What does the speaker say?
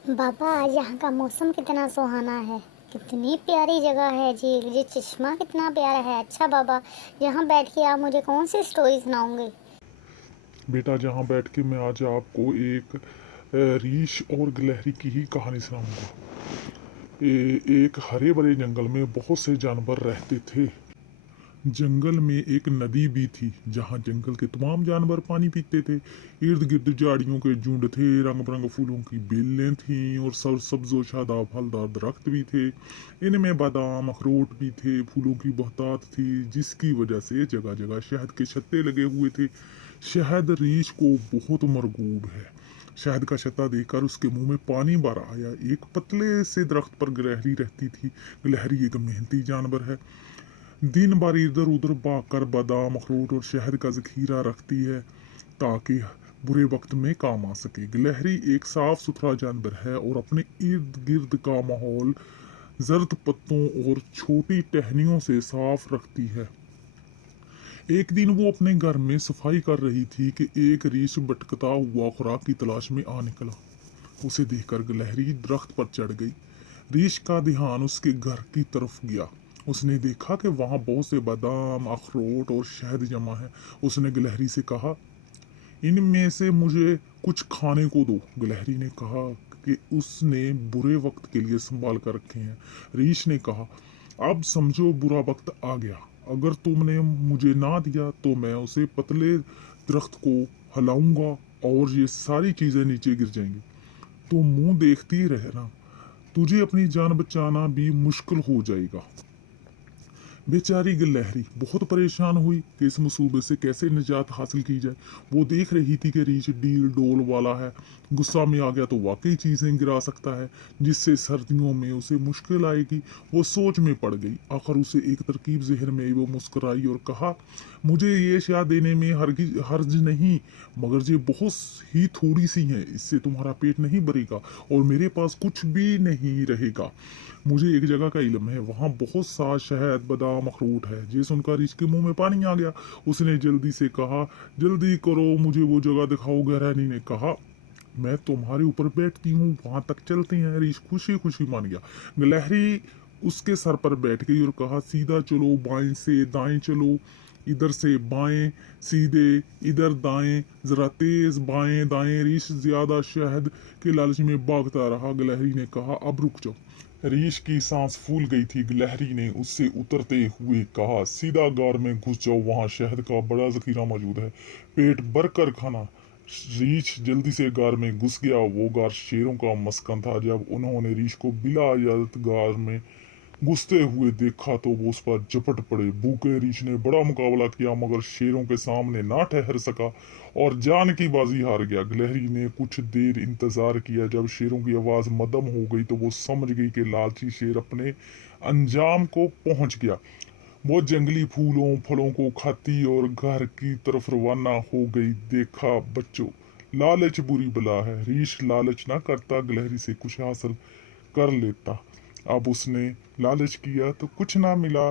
बाबा, आज यहाँ का मौसम कितना सुहाना है। कितनी प्यारी जगह है जी। ये चश्मा कितना प्यारा है। अच्छा बाबा, यहाँ बैठ के आप मुझे कौन सी स्टोरी सुनाओगे? बेटा, जहाँ बैठ के मैं आज आपको एक रीछ और गिलहरी की ही कहानी सुनाऊंगा। एक हरे भरे जंगल में बहुत से जानवर रहते थे। जंगल में एक नदी भी थी जहाँ जंगल के तमाम जानवर पानी पीते थे। इर्द गिर्द झाड़ियों के झुंड थे, रंग बिरंगे फूलों की बेलें थीं और सब्जो शादाब फलदार दरख्त भी थे। इनमें बादाम अखरोट भी थे, फूलों की बहुतायत थी, जिसकी वजह से जगह जगह शहद के छत्ते लगे हुए थे। शहद रीछ को बहुत मरगूब है। शहद का छत्ता देखकर उसके मुंह में पानी भर आया। एक पतले से दरख्त पर गिलहरी रहती थी। गिलहरी एक मेहनती जानवर है। दिन भर इधर उधर भागकर बादाम अखरोट और शहद का जखीरा रखती है ताकि बुरे वक्त में काम आ सके। गिलहरी एक साफ सुथरा जानवर है और अपने इर्द गिर्द का माहौल जर्द पत्तों और छोटी टहनियों से साफ रखती है। एक दिन वो अपने घर में सफाई कर रही थी कि एक रीछ भटकता हुआ खुराक की तलाश में आ निकला। उसे देखकर गिलहरी दरख्त पर चढ़ गई। रीछ का ध्यान उसके घर की तरफ गया। उसने देखा कि वहां बहुत से बादाम अखरोट और शहद जमा है। उसने गिलहरी से कहा, इनमें से मुझे कुछ खाने को दो। गिलहरी ने कहा कि उसने बुरे वक्त के लिए संभाल कर रखे हैं। रीछ ने कहा, अब समझो बुरा वक्त आ गया। अगर तुमने मुझे ना दिया तो मैं उसे पतले दरख्त को हिलाऊंगा और ये सारी चीजें नीचे गिर जाएंगी। तो मुंह देखती रहना, तुझे अपनी जान बचाना भी मुश्किल हो जाएगा। बेचारी गिलहरी बहुत परेशान हुई कि इस मुसीबत से कैसे निजात हासिल की जाए। वो देख रही थी कि रीछ डील डोल वाला है। गुस्सा में आ गया तो वाकई चीजें गिरा सकता है, जिससे सर्दियों में उसे मुश्किल आएगी। वो सोच में पड़ गई। आखिर उसे एक तरकीब जहन में आई। वो मुस्कुराई और कहा, मुझे ये शायद देने में हर्ज नहीं, मगर ये बहुत ही थोड़ी सी है। इससे तुम्हारा पेट नहीं भरेगा और मेरे पास कुछ भी नहीं रहेगा। मुझे एक जगह का इल्म है, वहाँ बहुत सा शहद बादाम अखरोट है। ये सुनकर रिछ के मुंह में पानी आ गया। उसने जल्दी से कहा, जल्दी करो, मुझे वो जगह दिखाओ। गिलहरी ने कहा, मैं तुम्हारे ऊपर बैठती हूँ, वहां तक चलते हैं। रीछ खुशी खुशी मान गया। गिलहरी उसके सर पर बैठ गई और कहा, सीधा चलो, बाएं से दाएं चलो, इधर से बाएं, सीधे, इधर दाएं, जरा तेज, बाएं दाएं। रीछ ज्यादा शहद के लालच में भागता रहा। गिलहरी ने कहा, अब रुक जाओ। रीछ की सांस फूल गई थी। गिलहरी ने उससे उतरते हुए कहा, सीधा गार में घुस जाओ, वहां शहद का बड़ा जखीरा मौजूद है, पेट भर कर खाना। रीछ जल्दी से गार में घुस गया। वो गार शेरों का मस्कन था। जब उन्होंने रीछ को बिला इजाजत गार में घुसते हुए देखा तो वो उस पर झपट पड़े। भूखे रीछ ने बड़ा मुकाबला किया मगर शेरों के सामने ना ठहर सका और जान की बाजी हार गया। गिलहरी ने कुछ देर इंतजार किया। जब शेरों की आवाज मदम हो गई तो वो समझ गई कि लालची शेर अपने अंजाम को पहुंच गया। वो जंगली फूलों फलों को खाती और घर की तरफ रवाना हो गई। देखा बच्चों, लालच बुरी बला है। रीछ लालच ना करता, गिलहरी से कुछ हासिल कर लेता। अब उसने लालच किया तो कुछ ना मिला।